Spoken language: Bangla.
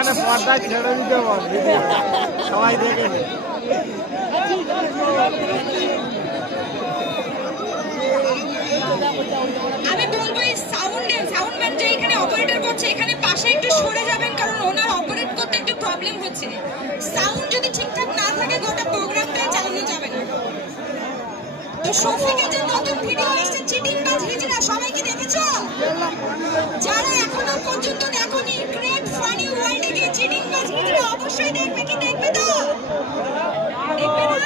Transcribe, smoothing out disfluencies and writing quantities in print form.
এখানে পর্দা ছেড়ে দিতে বল, সবাই দেখে নে। আমি বলবো এই সাউন্ডম্যান যে এখানে অপারেটর করছে এখানে পাশে একটু সরে যাবেন, কারণ ওনার অপারেট করতে একটু প্রবলেম হচ্ছে। সাউন্ড যদি ঠিকঠাক না থাকে গোটা প্রোগ্রামটাই চালানো যাবে না। তো শফিকের যে নতুন ভিডিও এসেছে চিটিংবাজ হিজড়া, সবাই কি দেখেছো? যারা এখনো পর্যন্ত দেখোনি গ্রেট ফানি ওয়ার্ল্ডে গিয়ে চিটিংবাজ হিজড়া অবশ্যই দেখবে। কি দেখবে তো? দেখবে না?